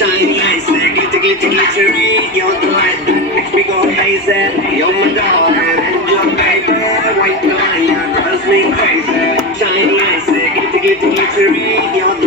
Shiny eyes, glitter, glittery. You're the light that makes me go crazy. You're my darling and your baby. White lion drives me crazy. Shiny eyes, glitter, glittery. You're